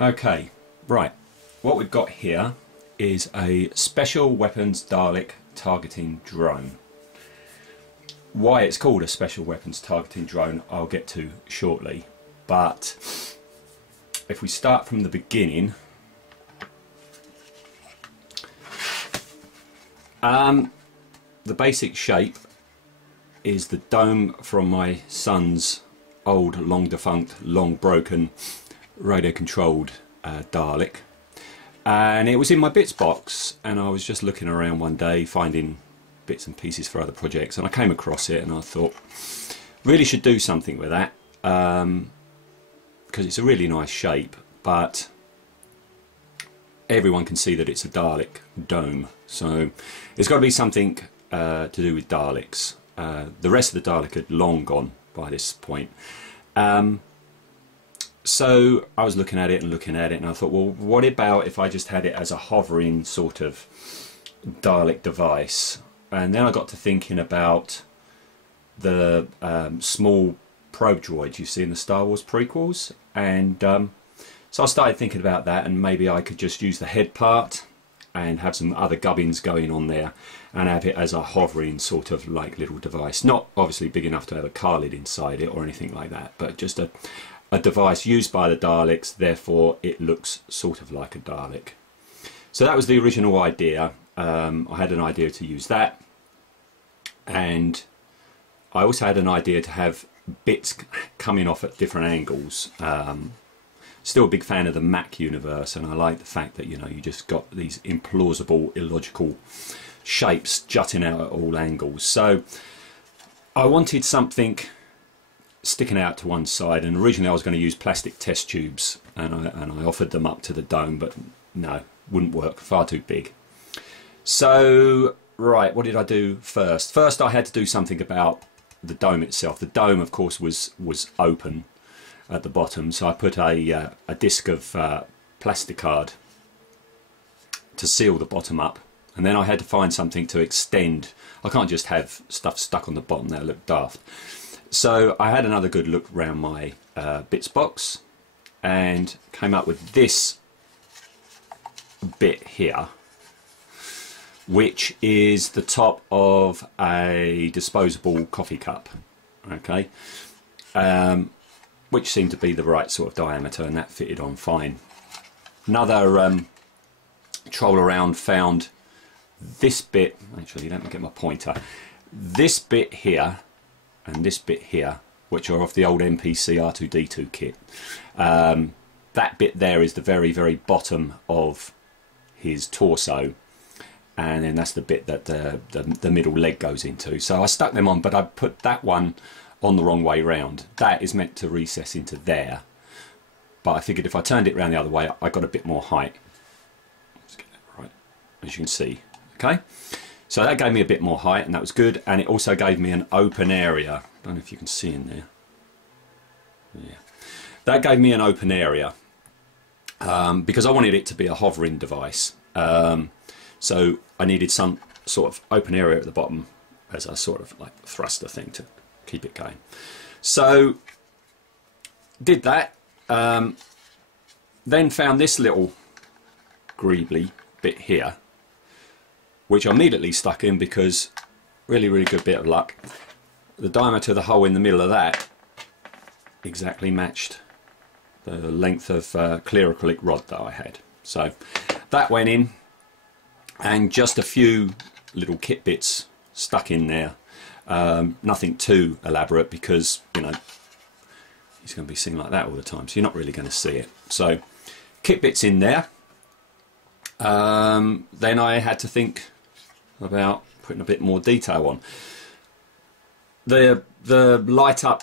Okay, right. What we've got here is a Special Weapons Dalek Targeting Drone. Why it's called a Special Weapons Targeting Drone I'll get to shortly, but if we start from the beginning, the basic shape is the dome from my son's old, long defunct, long broken radio controlled Dalek, and it was in my bits box, and I was just looking around one day finding bits and pieces for other projects, and I came across it and I thought really should do something with that, because it's a really nice shape, but everyone can see that it's a Dalek dome, so it's got to be something to do with Daleks. The rest of the Dalek had long gone by this point. So I was looking at it and I thought, well, what about if I just had it as a hovering sort of Dalek device? And then I got to thinking about the small probe droids you see in the Star Wars prequels, and so I started thinking about that, and maybe I could just use the head part and have some other gubbins going on there and have it as a hovering sort of like little device, not obviously big enough to have a car lid inside it or anything like that, but just a device used by the Daleks, therefore it looks sort of like a Dalek. So that was the original idea. I had an idea to use that, and I also had an idea to have bits coming off at different angles. Still a big fan of the Mac universe, and I like the fact that, you know, you just got these implausible, illogical shapes jutting out at all angles. So I wanted something sticking out to one side, and originally I was going to use plastic test tubes, and I offered them up to the dome, but no, wouldn't work, far too big. So right, what did I do first? First I had to do something about the dome itself. The dome, of course, was open at the bottom, so I put a disc of plasticard to seal the bottom up, and then I had to find something to extend. I can't just have stuff stuck on the bottom, that looked daft. So I had another good look around my bits box and came up with this bit here, which is the top of a disposable coffee cup, okay, which seemed to be the right sort of diameter, and that fitted on fine. Another troll around found this bit, actually let me get my pointer, this bit here and this bit here, which are off the old NPC R2-D2 kit. That bit there is the very, very bottom of his torso, and then that's the bit that the middle leg goes into. So I stuck them on, but I put that one on the wrong way round. That is meant to recess into there, but I figured if I turned it around the other way, I got a bit more height. Let's get that right, as you can see. Okay, so that gave me a bit more height, and that was good, and it also gave me an open area. I don't know if you can see in there. Yeah, that gave me an open area because I wanted it to be a hovering device. So I needed some sort of open area at the bottom as a sort of like thruster thing to keep it going. So did that, then found this little greebly bit here, which I immediately stuck in because really, really good bit of luck. The diameter of the hole in the middle of that exactly matched the length of clear acrylic rod that I had. So that went in, and just a few little kit bits stuck in there. Nothing too elaborate because, you know, he's going to be seen like that all the time, so you're not really going to see it. So kit bits in there. Then I had to think about putting a bit more detail on. The light up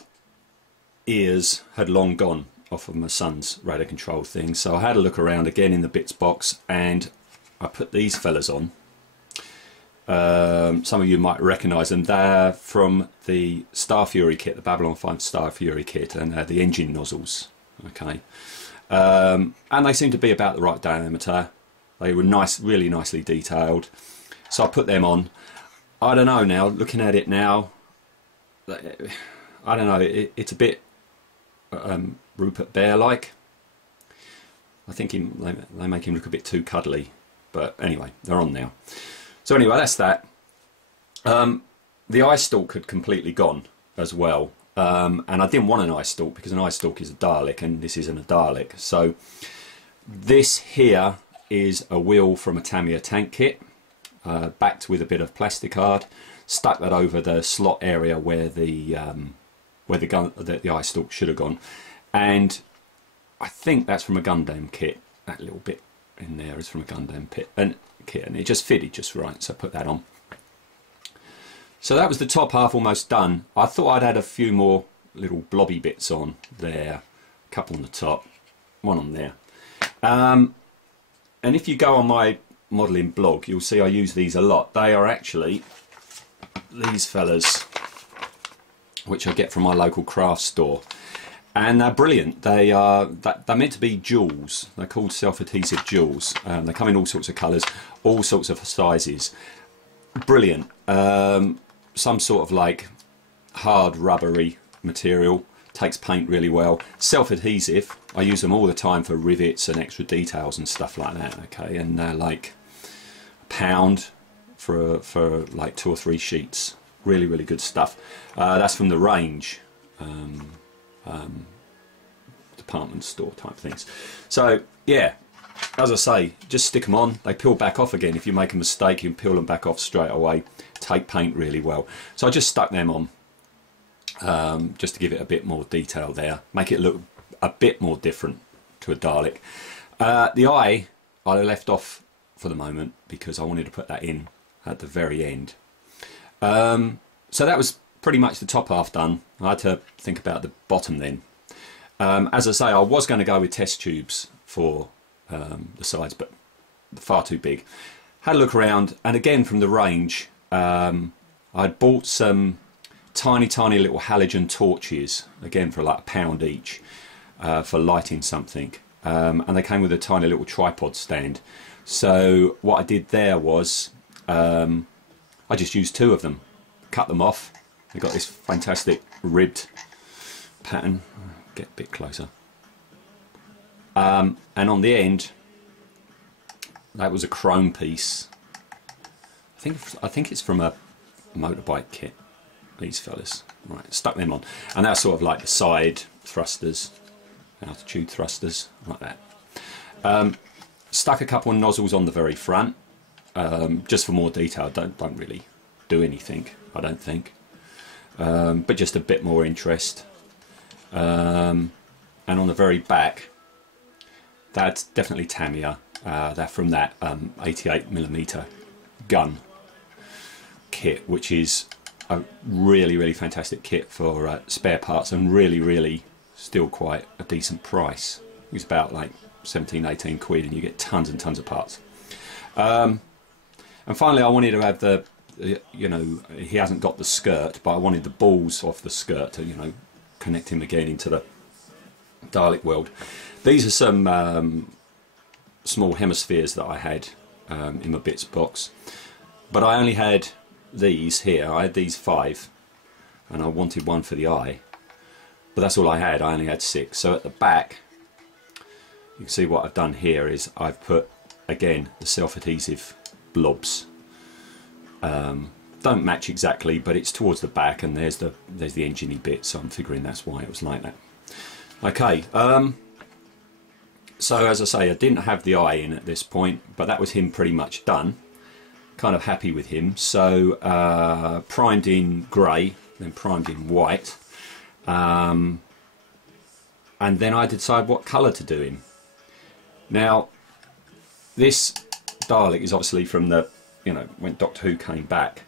ears had long gone off of my son's radio control thing, so I had a look around again in the bits box, and I put these fellas on. Some of you might recognise them. They're from the Star Fury kit, the Babylon 5 Star Fury kit, and they're the engine nozzles. Okay, and they seem to be about the right diameter. They were nice, really nicely detailed. So I put them on. I don't know now, looking at it now, I don't know, it's a bit Rupert Bear-like. I think they make him look a bit too cuddly, but anyway, they're on now. So anyway, that's that. The eye stalk had completely gone as well, and I didn't want an eye stalk because an eye stalk is a Dalek and this isn't a Dalek. So this here is a wheel from a Tamiya tank kit, backed with a bit of plasticard, stuck that over the slot area where the eye stalk should have gone, and I think that's from a Gundam kit. That little bit in there is from a Gundam kit, and it just fitted just right, so I put that on. So that was the top half almost done. I thought I'd add a few more little blobby bits on there, a couple on the top, one on there. And if you go on my modelling blog, you'll see I use these a lot. They are actually these fellas, which I get from my local craft store. And they're brilliant. They're meant to be jewels. They're called self-adhesive jewels. They come in all sorts of colours, all sorts of sizes. Brilliant. Some sort of like hard rubbery material. Takes paint really well. Self-adhesive. I use them all the time for rivets and extra details and stuff like that. Okay, and they're like £1 for like 2 or 3 sheets. Really, really good stuff. That's from the range. Department store type things. So yeah, as I say, just stick them on. They peel back off again. If you make a mistake, you can peel them back off straight away. Take paint really well. So I just stuck them on, just to give it a bit more detail there, make it look a bit more different to a Dalek. The eye I left off for the moment because I wanted to put that in at the very end. So that was pretty much the top half done. I had to think about the bottom then. As I say, I was going to go with test tubes for the sides, but far too big. Had a look around, and again from the range, I'd bought some tiny little halogen torches, again for like £1 each, for lighting something, and they came with a tiny little tripod stand. So what I did there was I just used 2 of them, cut them off. They got this fantastic ribbed pattern. Get a bit closer, and on the end that was a chrome piece. I think it's from a motorbike kit, these fellas. Right, stuck them on, and that's sort of like the side thrusters, altitude thrusters, like that. Stuck a couple of nozzles on the very front, just for more detail. Don't really do anything, I don't think, but just a bit more interest. And on the very back, that's definitely Tamiya. They're from that 88mm gun kit, which is a really fantastic kit for spare parts, and really still quite a decent price. It's about like 17-18 quid, and you get tons and tons of parts. And finally, I wanted to have the, you know, he hasn't got the skirt, but I wanted the balls off the skirt to, you know, connect him again into the Dalek world. These are some small hemispheres that I had in my bits box, but I only had these here. I had these 5, and I wanted one for the eye, but that's all I had. I only had 6. So at the back, you can see what I've done here is I've put again the self-adhesive blobs. Don't match exactly, but it's towards the back, and there's the engine-y bit, so I'm figuring that's why it was like that. Okay, so as I say, I didn't have the eye in at this point, but that was him pretty much done. Kind of happy with him. So primed in grey, then primed in white, and then I decided what colour to do him. Now, this Dalek is obviously from the, you know, when Doctor Who came back.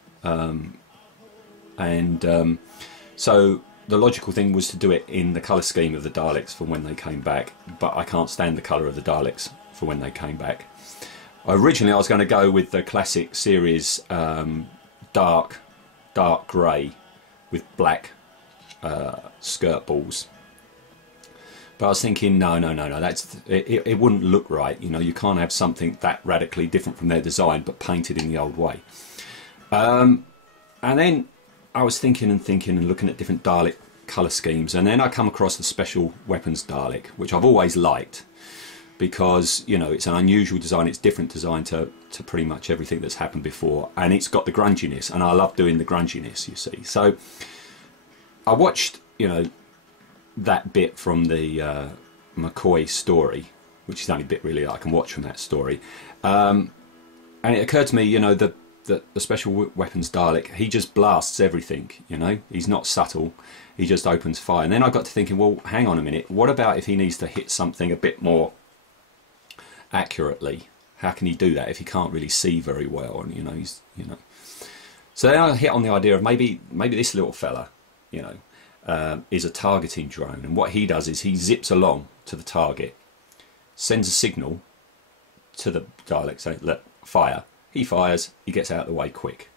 So the logical thing was to do it in the colour scheme of the Daleks for when they came back, but I can't stand the colour of the Daleks for when they came back. Originally I was going to go with the classic series dark grey with black skirt balls, but I was thinking no, that's it wouldn't look right. You know, you can't have something that radically different from their design but painted in the old way. And then I was thinking and looking at different Dalek colour schemes, and then I come across the special Weapons Dalek, which I've always liked, because, you know, it's an unusual design, it's different design to pretty much everything that's happened before, and it's got the grunginess, and I love doing the grunginess, you see. So I watched, you know, that bit from the McCoy story, which is the only bit really I can watch from that story, and it occurred to me, you know, the Special Weapons Dalek, he just blasts everything, you know, he's not subtle, he just opens fire. And then I got to thinking, well, hang on a minute, what about if he needs to hit something a bit more accurately? How can he do that if he can't really see very well? And, you know, he's, you know, so then I hit on the idea of maybe this little fella, you know, is a targeting drone, and what he does is he zips along to the target, sends a signal to the Dalek saying, look, fire. He fires, he gets out of the way quick,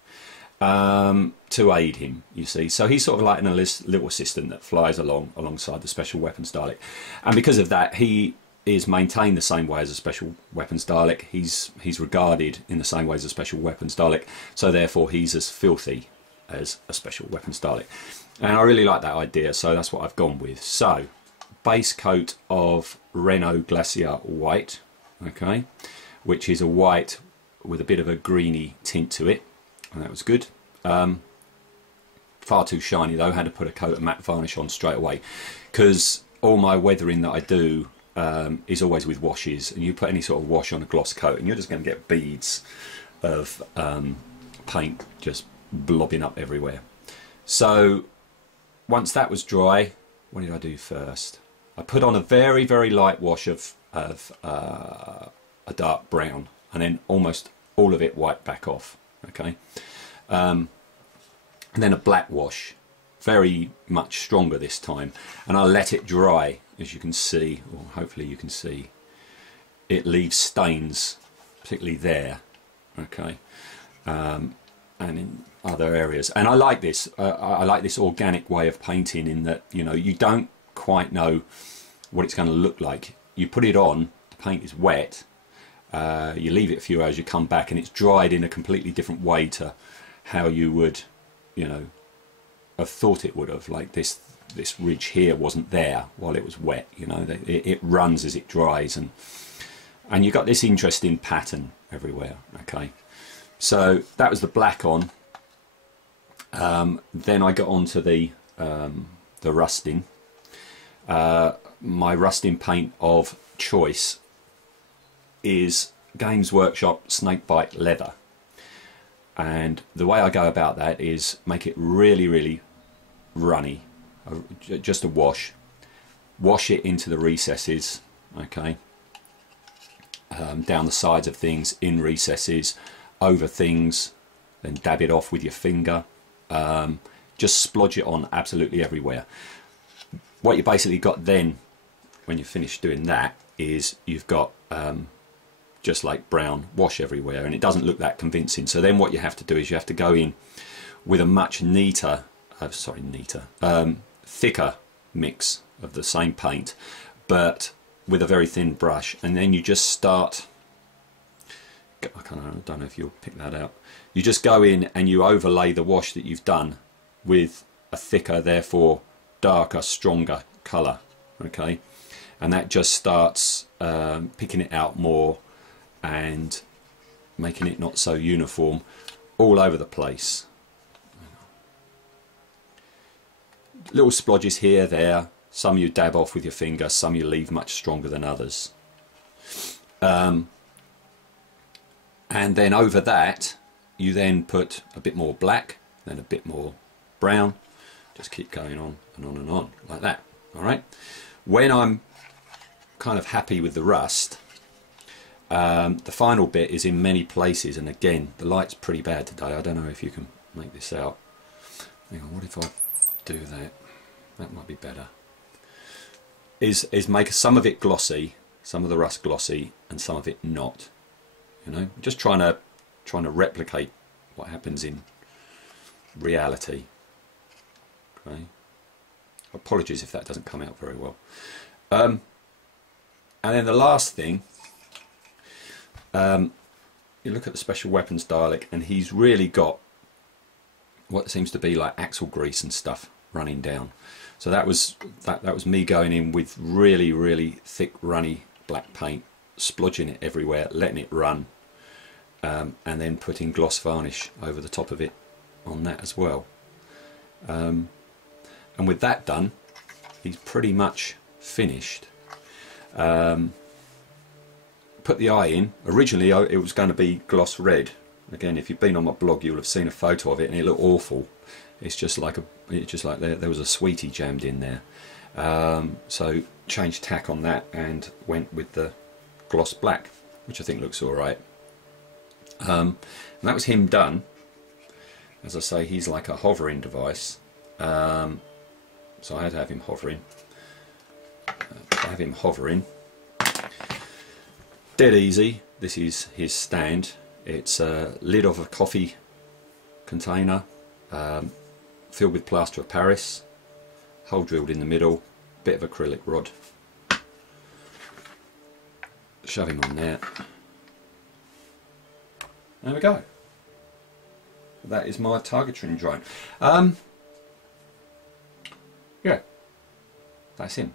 to aid him, you see. So he's sort of like a little assistant that flies alongside the Special Weapons Dalek, and because of that, he is maintained the same way as a Special Weapons Dalek. He's regarded in the same way as a Special Weapons Dalek, so therefore he's as filthy as a Special Weapons Dalek. And I really like that idea, so that's what I've gone with. So, base coat of Renault Glacier white, okay, which is a white with a bit of a greeny tint to it, and that was good. Far too shiny though, had to put a coat of matte varnish on straight away, because all my weathering that I do is always with washes, and you put any sort of wash on a gloss coat and you're just going to get beads of paint just blobbing up everywhere. So once that was dry, what did I do first? I put on a very, very light wash of a dark brown, and then almost all of it wiped back off, okay? And then a black wash, very much stronger this time, and I let it dry. As you can see, or hopefully you can see, it leaves stains, particularly there, okay, and in other areas. And I like this. I like this organic way of painting, in that, you know, you don't quite know what it's going to look like. You put it on, the paint is wet, you leave it a few hours, you come back, and it's dried in a completely different way to how you would, you know, have thought it would have. Like this ridge here wasn't there while it was wet, you know, it runs as it dries, and you got this interesting pattern everywhere, okay. So that was the black on. Then I got onto the rusting. My rusting paint of choice is Games Workshop Snakebite Leather, and the way I go about that is make it really, really runny. Just a wash it into the recesses, okay, down the sides of things, in recesses, over things, then dab it off with your finger, just splodge it on absolutely everywhere. What you basically got then, when you're finished doing that, is you've got just like brown wash everywhere, and it doesn't look that convincing. So then what you have to do is you have to go in with a much thicker mix of the same paint, but with a very thin brush, and then you just start, I don't know if you'll pick that out, you just go in and you overlay the wash that you've done with a thicker, therefore darker, stronger colour, okay, and that just starts picking it out more and making it not so uniform all over the place. Little splodges here, there, some you dab off with your finger, some you leave much stronger than others. And then over that you then put a bit more black, then a bit more brown, just keep going on and on and on like that. Alright, when I'm kind of happy with the rust, the final bit is in many places, and again the light's pretty bad today, I don't know if you can make this out. Hang on, what if I do that? That might be better. Is make some of it glossy, some of the rust glossy, and some of it not. You know, just trying to replicate what happens in reality. Okay. Apologies if that doesn't come out very well. And then the last thing, you look at the Special Weapons Dalek, and he's really got what seems to be like axle grease and stuff running down. So that was me going in with really, really thick, runny black paint splodging it everywhere, letting it run, and then putting gloss varnish over the top of it on that as well. And with that done, he's pretty much finished. Put the eye in. Originally it was going to be gloss red. Again, if you've been on my blog, you'll have seen a photo of it, and it looked awful. It's just like there was a sweetie jammed in there. So changed tack on that and went with the gloss black, which I think looks all right. And that was him done. As I say, he's like a hovering device, so I had to have him hovering. Dead easy. This is his stand. It's a lid of a coffee container, filled with plaster of Paris, hole drilled in the middle, bit of acrylic rod. Shove him on there. There we go. That is my targeting drone. Yeah, that's him.